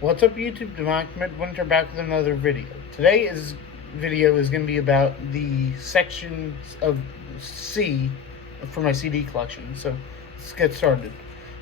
What's up, YouTube? Demonic Midwinter back with another video. Today's video is going to be about the sections of C for my CD collection. So let's get started.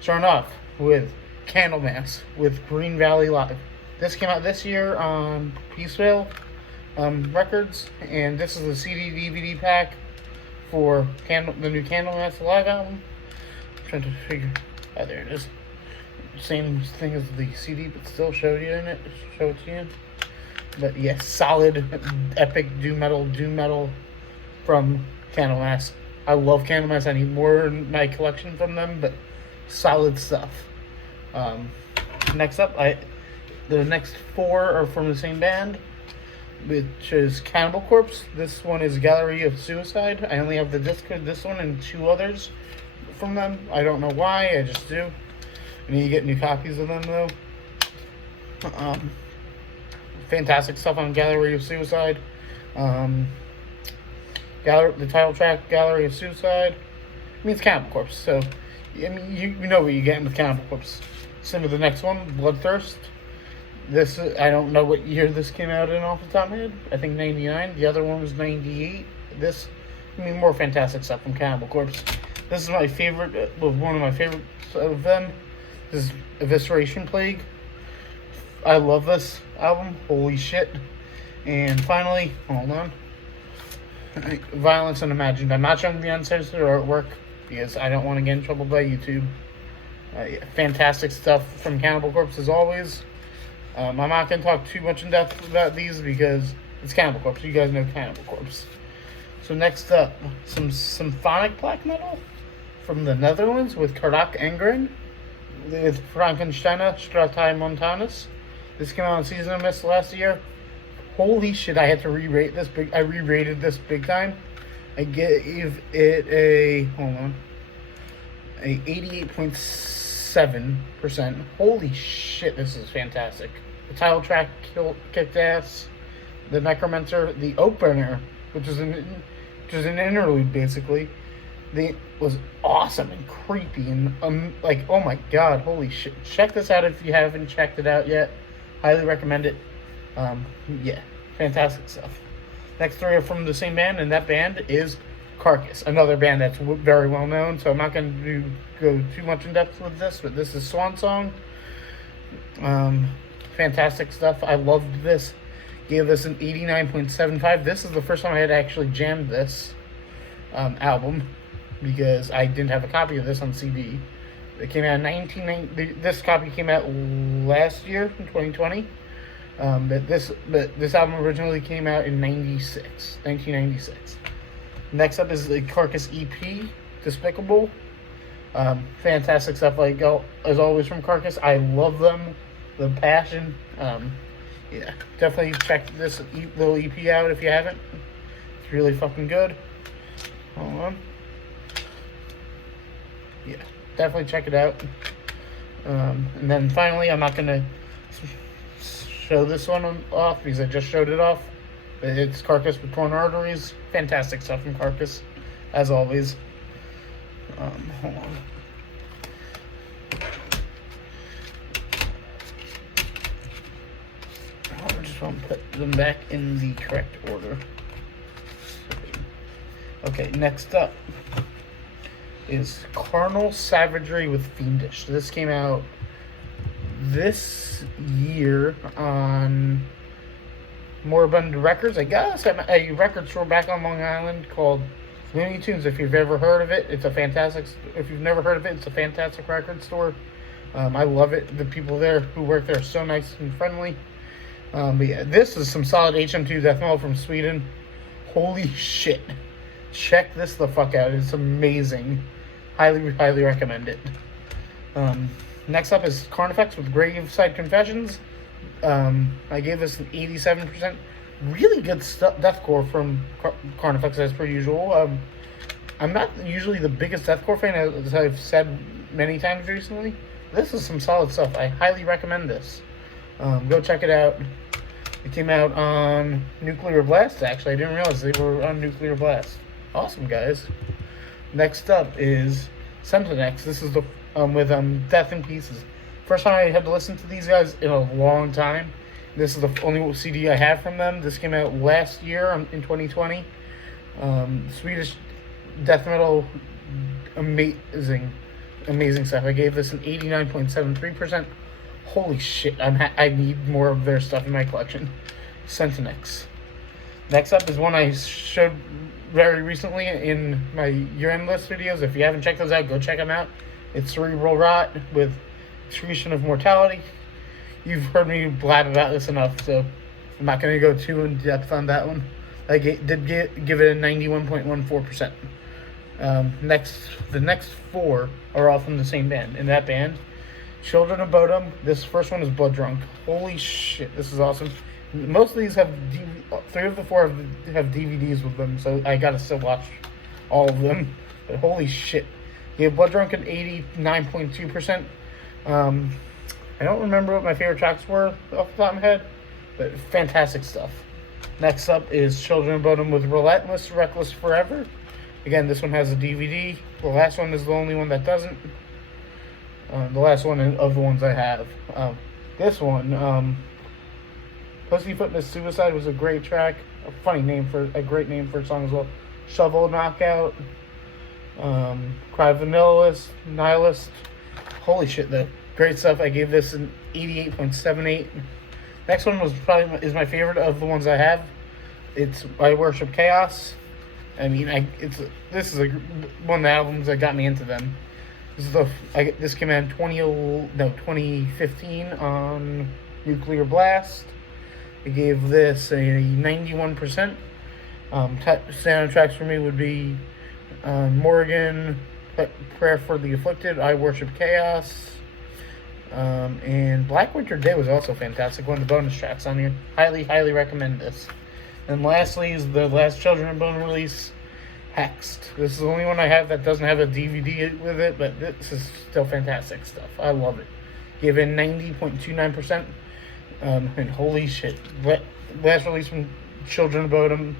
Starting off with Candlevance with Green Valley Live. This came out this year on Peaceville Records, and this is the CD DVD pack for the new Candlevance Live album. I'm trying to figure. Oh, there it is. Same thing as the CD, but still show it to you. But yes, solid, epic doom metal from Candlevance. I love Candlevance. I need more in my collection from them, but solid stuff. Next up, the next four are from the same band, which is Cannibal Corpse. This one is Gallery of Suicide. I only have the disc of this one and two others from them. I don't know why, I just do. I need to get new copies of them, though. Fantastic stuff on Gallery of Suicide. The title track, Gallery of Suicide, means Cannibal Corpse. So, I mean, you know what you're getting with Cannibal Corpse. Same with the next one, Bloodthirst. This, I don't know what year this came out in off the top of my head. I think 99. The other one was 98. This, I mean, more fantastic stuff from Cannibal Corpse. This is my favorite, one of my favorites of them. This is Evisceration Plague. I love this album. Holy shit. And finally, hold on. Violence Unimagined. I'm not showing the uncensored artwork because I don't want to get in trouble by YouTube. Fantastic stuff from Cannibal Corpse as always. I'm not going to talk too much in depth about these because it's Cannibal Corpse. You guys know Cannibal Corpse. So next up, some Symphonic black metal from the Netherlands with Carcass Ep with Frankensteiner Strati Montanus. This came out on Season of Mist last year. Holy shit, I had to re-rate this. I re-rated this big time. I gave it a 88.7%. Holy shit, this is fantastic. The title track kicked ass. The Necromancer, the opener, which is an interlude basically. Was awesome and creepy and like, oh my god, holy shit. Check this out if you haven't checked it out yet. Highly recommend it. Yeah, fantastic stuff. Next three are from the same band, and that band is Carcass, another band that's very well known, so I'm not going to go too much in depth with this, but this is Swan Song. Fantastic stuff. I loved this. Gave this an 89.75. This is the first time I had actually jammed this album, because I didn't have a copy of this on CD. It came out in 1990. This copy came out last year in 2020. But this album originally came out in 1996. Next up is the Carcass Ep Despicable. Fantastic stuff, like as always from Carcass. I love them, the passion. Yeah, definitely check this little EP out if you haven't. It's really fucking good. Hold on. Yeah, definitely check it out. And then finally, I'm not going to show this one off because I just showed it off. It's Carcass with Torn Arteries. Fantastic stuff from Carcass, as always. Hold on. I just want to put them back in the correct order. Okay, next up is Carnal Savagery with Fiendish. This came out this year on Moribund Records, I guess, at a record store back on Long Island called Looney Tunes. If you've ever heard of it, it's a fantastic. If you've never heard of it, it's a fantastic record store. I love it. The people there who work there are so nice and friendly. But yeah, this is some solid HM2 death metal from Sweden. Holy shit. Check this the fuck out. It's amazing. Highly recommend it. Next up is Carnifex with Gravesite Confessions. I gave this an 87%. Really good deathcore from Carnifex, as per usual. I'm not usually the biggest deathcore fan, as I've said many times recently. This is some solid stuff. I highly recommend this. Go check it out. It came out on Nuclear Blast, actually. I didn't realize they were on Nuclear Blast. Awesome, guys. Next up is Symphonic. This is the with Death in Pieces. First time I had to listen to these guys in a long time. This is the only CD I have from them. This came out last year in 2020. Swedish death metal, amazing stuff. I gave this an 89.73%. Holy shit, I need more of their stuff in my collection. Symphonic. Next up is one I showed very recently in my year-end list videos. If you haven't checked those out, go check them out. It's Cerebral Rot with Distribution of Mortality. You've heard me blab about this enough, so I'm not going to go too in depth on that one. I did give it a 91.14%. The next four are all from the same band. In that band, Children of Bodom. This first one is Blood Drunk. Holy shit, this is awesome. Most of these have 3 of the 4 have DVDs with them, so I gotta still watch all of them. But holy shit, yeah, Blood Drunk at 89.2%. I don't remember what my favorite tracks were off the top of my head, but fantastic stuff. Next up is Children of Bodom with Relentless, Reckless Forever. Again, this one has a DVD. The last one is the only one that doesn't. The last one of the ones I have. This one, Pussyfoot Miss Suicide was a great track. A great name for a song as well. Shovel Knockout. Cry Vanillist, Nihilist. Holy shit, though. Great stuff. I gave this an 88.78. Next one is my favorite of the ones I have. It's I Worship Chaos. I mean, this is one of the albums that got me into them. This came out in 2015 on Nuclear Blast. I gave this a 91%. Soundtracks for me would be Morgan, Prayer for the Afflicted, I Worship Chaos, and Black Winter Day was also fantastic. One of the bonus tracks on here. Highly recommend this. And lastly is the last Children of Bone release, Hexed. This is the only one I have that doesn't have a DVD with it, but this is still fantastic stuff. I love it. Give it 90.29%. And holy shit, last release from Children of Bodom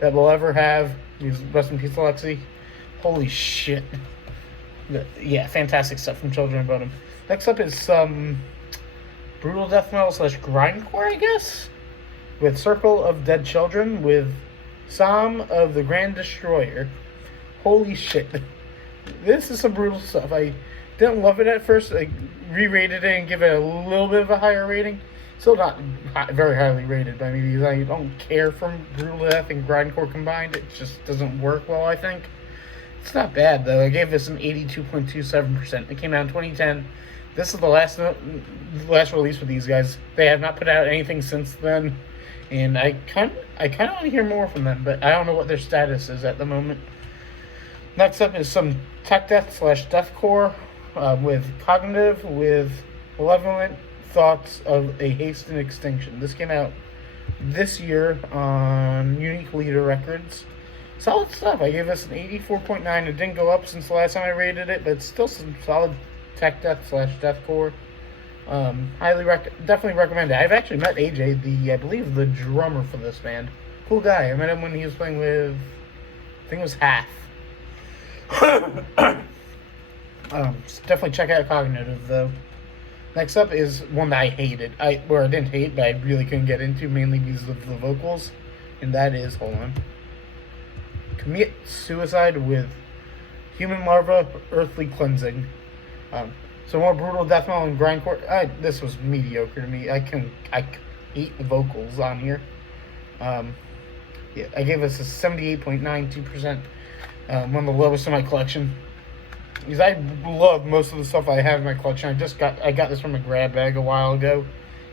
that we'll ever have. Rest in peace, Alexi. Holy shit. Yeah, fantastic stuff from Children of Bodom. Next up is some brutal death metal / grindcore, I guess, with Circle of Dead Children with Psalm of the Grand Destroyer. Holy shit. This is some brutal stuff. I didn't love it at first. I re-rated it and give it a little bit of a higher rating. Still not very highly rated by me because I don't care for brutal death and grindcore combined. It just doesn't work well, I think. It's not bad, though. I gave this an 82.27%. It came out in 2010. This is the last release with these guys. They have not put out anything since then. And I kind of want to hear more from them, but I don't know what their status is at the moment. Next up is some tech death / deathcore with Cognitive with Malevolent Thoughts of a Hastened Extinction. This came out this year on Unique Leader Records. Solid stuff. I gave this an 84.9. It didn't go up since the last time I rated it, but it's still some solid tech death / deathcore. Definitely recommend it. I've actually met AJ, I believe the drummer for this band. Cool guy. I met him when he was playing with, I think it was Half. Definitely check out Cognitive, though. Next up is one that I hated. I didn't hate, but I really couldn't get into, mainly because of the vocals. And that is, Commit Suicide with Human Larva, Earthly Cleansing. So more brutal death metal and grindcore. This was mediocre to me. I hate the vocals on here. Yeah, I gave this a 78.92%. One of the lowest in my collection. Because I love most of the stuff I have in my collection. I got this from a grab bag a while ago.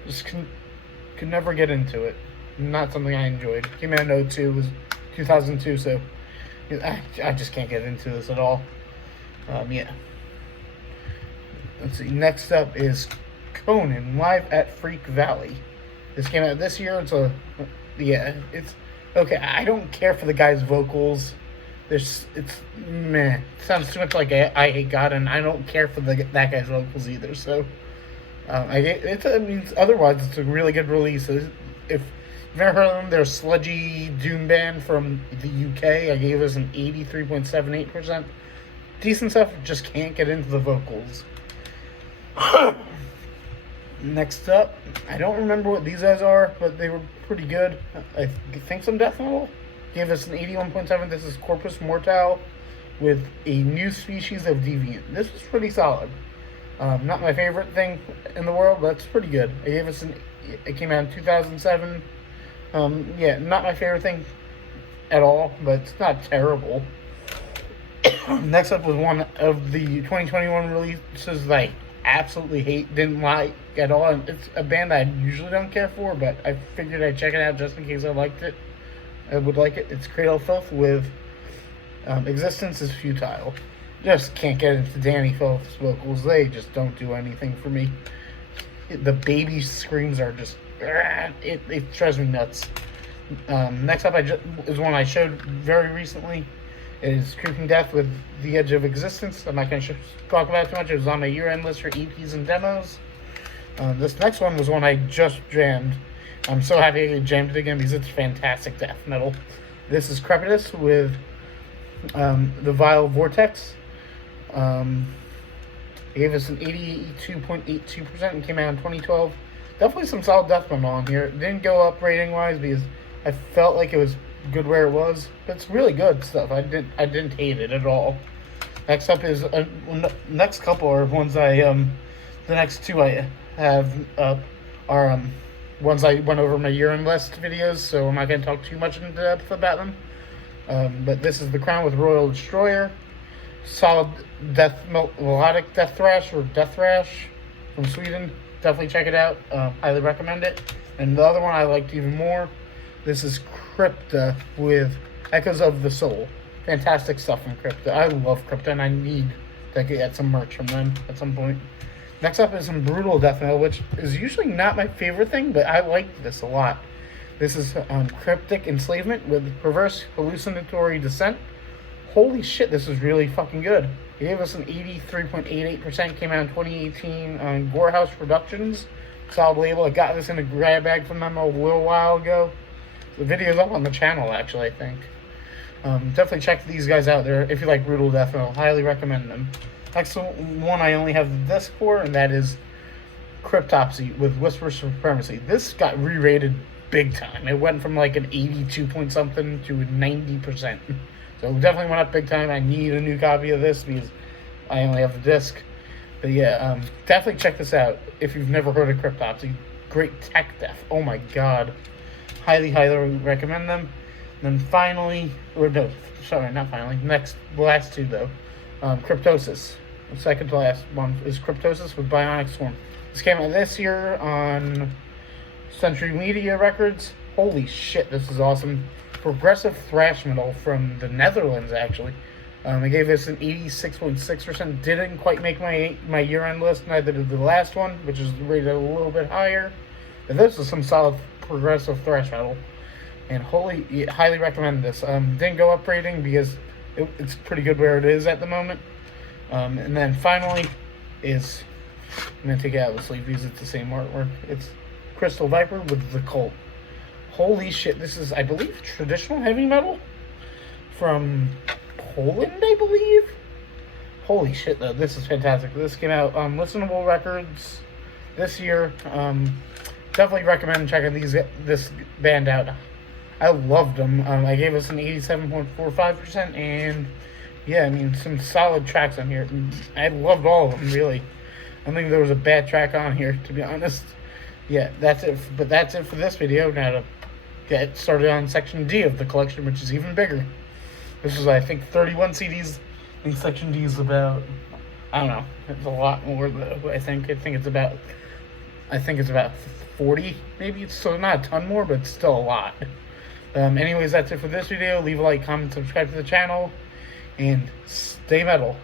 Just could never get into it. Not something I enjoyed. Came out in 2002. It was 2002, so I just can't get into this at all. Yeah. Let's see. Next up is Conan live at Freak Valley. This came out this year. It's okay. I don't care for the guy's vocals. It's meh. It sounds too much like I Hate God, and I don't care for that guy's vocals either. So, otherwise, it's a really good release. If you've never heard of them, they're a sludgy doom band from the UK. I gave this an 83.78%. Decent stuff. Just can't get into the vocals. Next up, I don't remember what these guys are, but they were pretty good. I think some death metal. Gave us an 81.7. This is Corpus Mortal with a new species of deviant. This was pretty solid. Not my favorite thing in the world, but it's pretty good. It came out in 2007. Yeah, not my favorite thing at all, but it's not terrible. Next up was one of the 2021 releases that I absolutely hate, didn't like at all. And it's a band I usually don't care for, but I figured I'd check it out just in case I liked it. I would like it. It's Cradle Filth with Existence is Futile. Just can't get into Danny Filth's vocals. They just don't do anything for me. The baby screams are just... It drives me nuts. Next up is one I showed very recently. It is Creeping Death with The Edge of Existence. I'm not going to talk about it too much. It was on my year-end list for EPs and demos. This next one was one I just jammed. I'm so happy I jammed it again because it's fantastic death metal. This is Crepitus with The Vile Vortex. It gave us an 82.82% and came out in 2012. Definitely some solid death metal on here. It didn't go up rating-wise because I felt like it was good where it was, but it's really good stuff. I didn't hate it at all. Next up is next couple are ones the next two I have up are ones I went over my year-end list videos, so I'm not going to talk too much in depth about them. But this is The Crown with Royal Destroyer, solid melodic death thrash or death thrash from Sweden. Definitely check it out. Highly recommend it. And the other one I liked even more. This is Krypta with Echoes of the Soul. Fantastic stuff from Krypta. I love Krypta, and I need to get some merch from them at some point. Next up is some brutal death metal, which is usually not my favorite thing, but I like this a lot. This is Cryptic Enslavement with Perverse Hallucinatory Descent. Holy shit, this is really fucking good. It gave us an 83.88%, came out in 2018 on Gorehouse Productions. Solid label. I got this in a grab bag from them a little while ago. The video's up on the channel, actually, I think. Definitely check these guys out there if you like brutal death metal. Highly recommend them. Next one I only have the disc for, and that is Cryptopsy with Whisper Supremacy. This got re-rated big time. It went from like an 82 point something to 90%. So definitely went up big time. I need a new copy of this because I only have the disc. But yeah, definitely check this out if you've never heard of Cryptopsy. Great tech death. Oh my god. Highly, highly recommend them. And then finally, the last two though. Cryptosis. The second to last one is Cryptosis with Bionic Swarm. This came out this year on Century Media Records. Holy shit, this is awesome. Progressive thrash metal from the Netherlands, actually. It gave us an 86.6%. Didn't quite make my year-end list. Neither did the last one, which is rated a little bit higher. But this is some solid progressive thrash metal. And highly recommend this. Didn't go up rating because it's pretty good where it is at the moment. And then finally is, I'm going to take it out of the sleeve because it's the same artwork. It's Crystal Viper with The Cult. Holy shit, this is, I believe, traditional heavy metal from Poland, I believe. Holy shit, though, this is fantastic. This came out on Listenable Records this year. Definitely recommend checking this band out. I loved them. I gave us an 87.45%, and yeah, I mean, some solid tracks on here. I loved all of them, really. I don't think there was a bad track on here, to be honest. Yeah, that's it. But that's it for this video. Now to get started on Section D of the collection, which is even bigger. This is, I think, 31 CDs. I think Section D is about, I don't know, it's a lot more, though. I think it's about 40, maybe. It's so not a ton more, but it's still a lot. Anyways, that's it for this video. Leave a like, comment, subscribe to the channel, and stay metal.